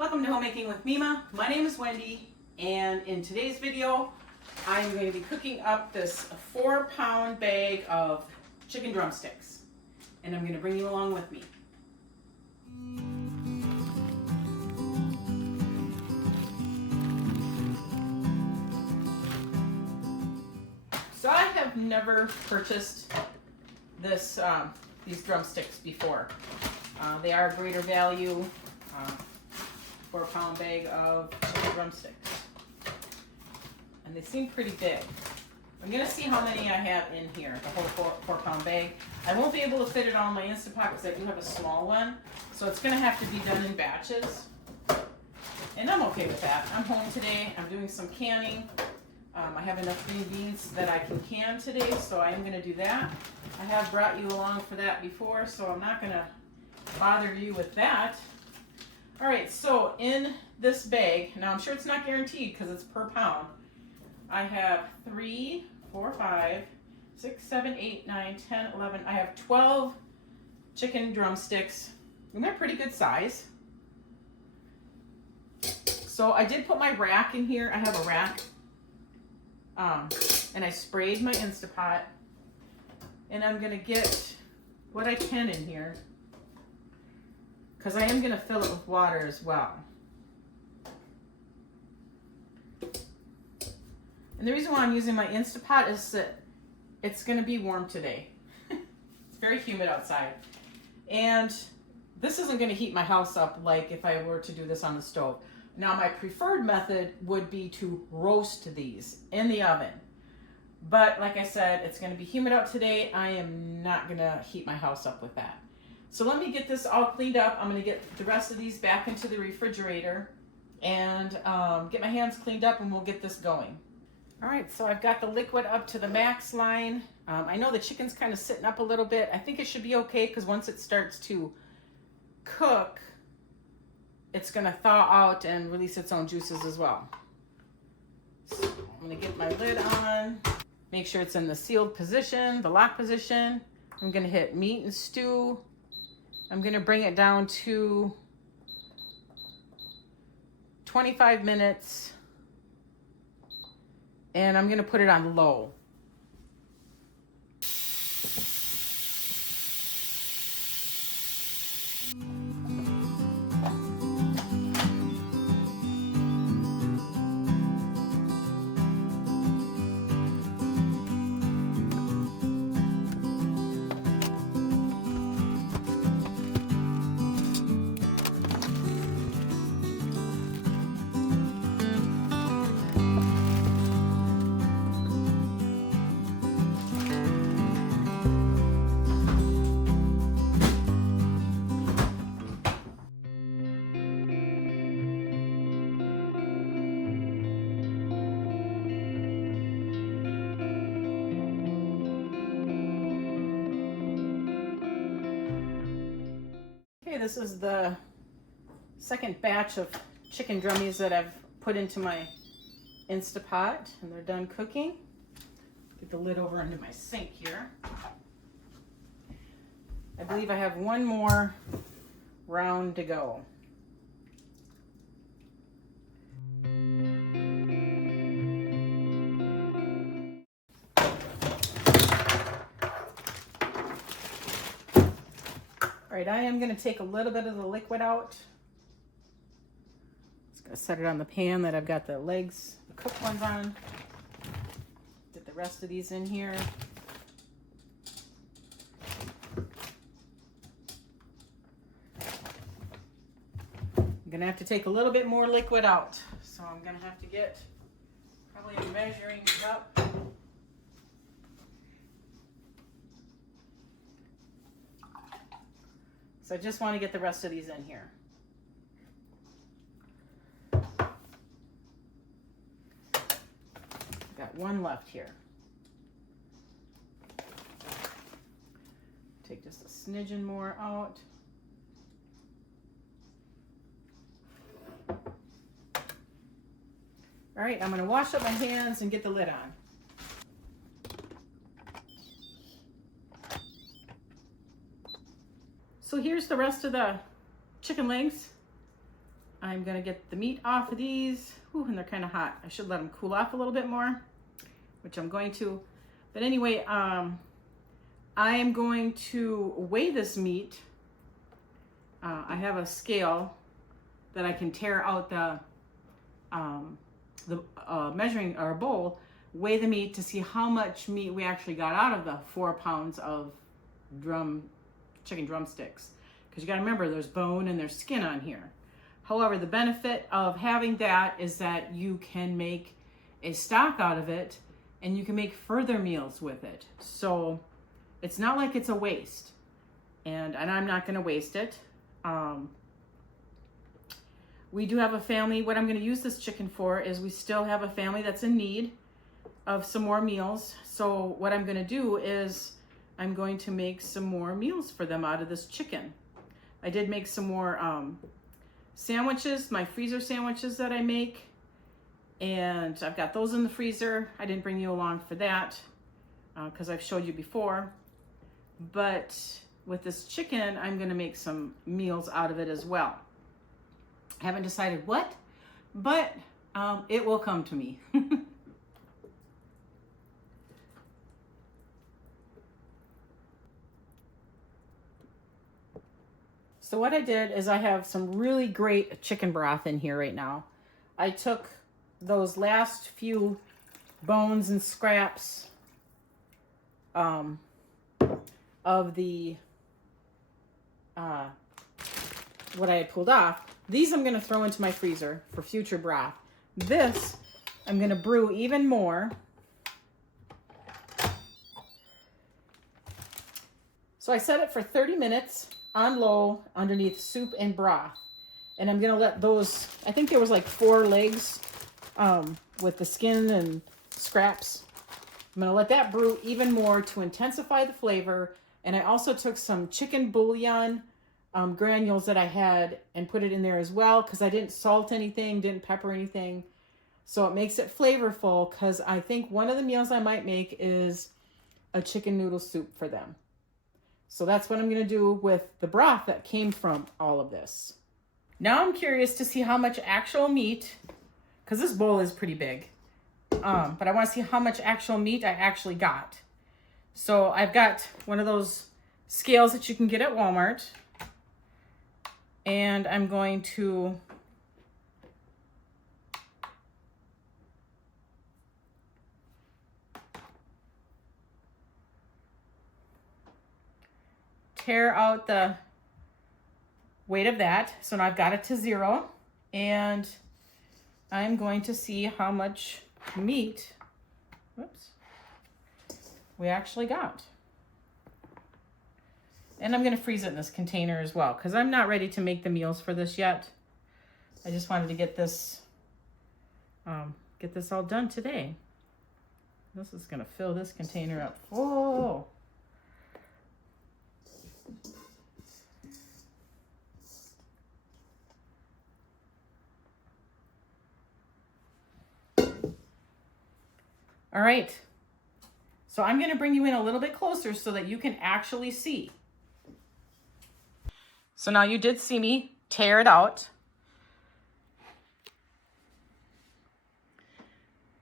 Welcome to Homemaking with Mima. My name is Wendy, and in today's video, I'm going to be cooking up this 4-pound bag of chicken drumsticks, and I'm going to bring you along with me. So I have never purchased these drumsticks before. They are a greater value. 4-pound bag of chicken drumsticks, and they seem pretty big. I'm gonna see how many I have in here, the whole 4-pound bag. I won't be able to fit it all in my Instapot because I do have a small one, so it's gonna have to be done in batches, and I'm okay with that. I'm home today. I'm doing some canning. I have enough green beans that I can can today, so I am gonna do that. I have brought you along for that before, so I'm not gonna bother you with that. All right, so in this bag, now I'm sure it's not guaranteed because it's per pound, I have 3, 4, 5, 6, 7, 8, 9, 10, 11, I have 12 chicken drumsticks, and they're pretty good size. So I did put my rack in here. I have a rack, and I sprayed my Instapot, and I'm gonna get what I can in here, because I am going to fill it with water as well. And the reason why I'm using my Instapot is that it's going to be warm today. It's very humid outside. And this isn't going to heat my house up like if I were to do this on the stove. Now, my preferred method would be to roast these in the oven. But like I said, it's going to be humid out today. I am not going to heat my house up with that. So let me get this all cleaned up. I'm going to get the rest of these back into the refrigerator and get my hands cleaned up, and we'll get this going. All right, so I've got the liquid up to the max line. I know the chicken's kind of sitting up a little bit. I think it should be okay because once it starts to cook, it's going to thaw out and release its own juices as well. So I'm going to get my lid on, make sure it's in the sealed position, the lock position. I'm going to hit meat and stew. I'm going to bring it down to 25 minutes, and I'm going to put it on low. Okay, this is the second batch of chicken drummies that I've put into my Instapot, and they're done cooking. Get the lid over into my sink here. I believe I have one more round to go. All right, I am going to take a little bit of the liquid out. Just going to set it on the pan that I've got the legs, the cooked ones on. Get the rest of these in here. I'm going to have to take a little bit more liquid out. So I'm going to have to get probably a measuring cup. So I just want to get the rest of these in here. Got one left here. Take just a smidgen more out. All right, I'm going to wash up my hands and get the lid on. So here's the rest of the chicken legs. I'm gonna get the meat off of these. Ooh, and they're kind of hot. I should let them cool off a little bit more, which I'm going to. But anyway, I am going to weigh this meat. I have a scale that I can tear out the measuring or bowl, weigh the meat to see how much meat we actually got out of the 4 pounds of chicken drumsticks. Because you got to remember, there's bone and there's skin on here. However, the benefit of having that is that you can make a stock out of it and you can make further meals with it. So it's not like it's a waste. And I'm not going to waste it. We do have a family. What I'm going to use this chicken for is we still have a family that's in need of some more meals. So what I'm going to do is I'm going to make some more meals for them out of this chicken. I did make some more sandwiches, my freezer sandwiches that I make. And I've got those in the freezer. I didn't bring you along for that because I've showed you before. But with this chicken, I'm going to make some meals out of it as well. Haven't decided what, but it will come to me. So what I did is I have some really great chicken broth in here right now. I took those last few bones and scraps of the what I had pulled off. These I'm going to throw into my freezer for future broth. This I'm going to brew even more. So I set it for 30 minutes on low underneath soup and broth. And I'm going to let those, I think there was like 4 legs with the skin and scraps. I'm going to let that brew even more to intensify the flavor. And I also took some chicken bouillon granules that I had and put it in there as well because I didn't salt anything, didn't pepper anything. So it makes it flavorful because I think one of the meals I might make is a chicken noodle soup for them. So that's what I'm going to do with the broth that came from all of this. Now I'm curious to see how much actual meat, because this bowl is pretty big, but I want to see how much actual meat I actually got. So I've got one of those scales that you can get at Walmart. And I'm going to tear out the weight of that. So now I've got it to 0. And I'm going to see how much meat, we actually got. And I'm going to freeze it in this container as well because I'm not ready to make the meals for this yet. I just wanted to get this all done today. This is going to fill this container up full. All right. So I'm going to bring you in a little bit closer so that you can actually see. So now you did see me tear it out.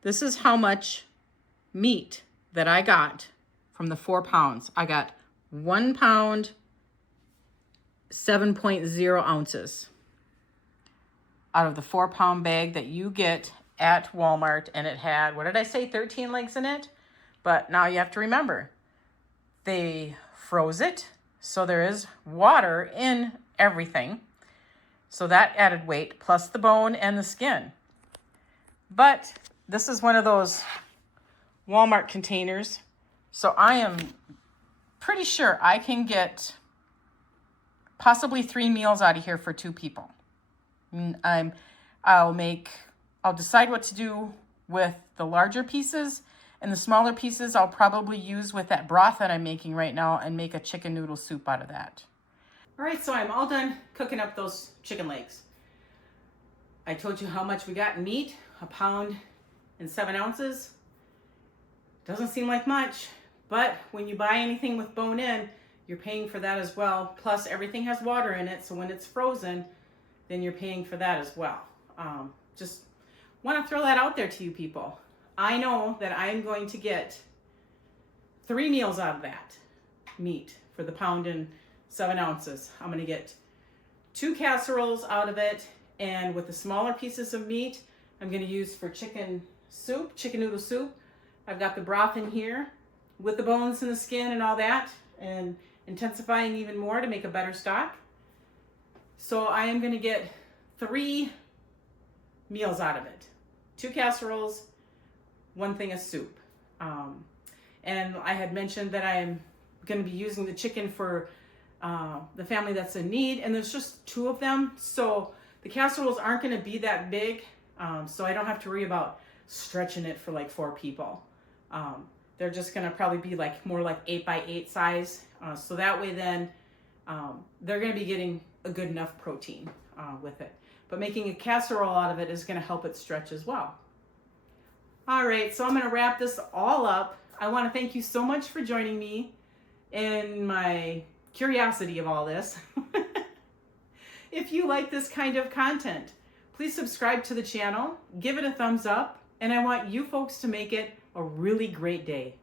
This is how much meat that I got from the 4 pounds. I got 1 pound, 7.0 ounces out of the 4 pound bag that you get at Walmart. And it had, what did I say, 13 legs in it? But now you have to remember, they froze it. So there is water in everything. So that added weight, plus the bone and the skin. But this is one of those Walmart containers. So I am pretty sure I can get possibly 3 meals out of here for 2 people. I'll decide what to do with the larger pieces. And the smaller pieces I'll probably use with that broth that I'm making right now and make a chicken noodle soup out of that. All right, so I'm all done cooking up those chicken legs. I told you how much we got in meat, 1 pound and 7 ounces. Doesn't seem like much, but when you buy anything with bone in, you're paying for that as well. Plus everything has water in it, so when it's frozen, then you're paying for that as well. Just want to throw that out there to you people. I know that I'm going to get 3 meals out of that meat for the pound and 7 ounces. I'm going to get 2 casseroles out of it, and with the smaller pieces of meat, I'm going to use for chicken soup, chicken noodle soup. I've got the broth in here with the bones and the skin and all that, and intensifying even more to make a better stock. So I am going to get 3 meals out of it. 2 casseroles, 1 thing of soup. And I had mentioned that I am going to be using the chicken for the family that's in need, and there's just 2 of them, so the casseroles aren't going to be that big, so I don't have to worry about stretching it for like 4 people. They're just going to probably be like more like 8 by 8 size, so that way then they're going to be getting a good enough protein with it. But making a casserole out of it is going to help it stretch as well. All right, so I'm going to wrap this all up. I want to thank you so much for joining me in my curiosity of all this. If you like this kind of content, please subscribe to the channel, give it a thumbs up, and I want you folks to make it a really great day.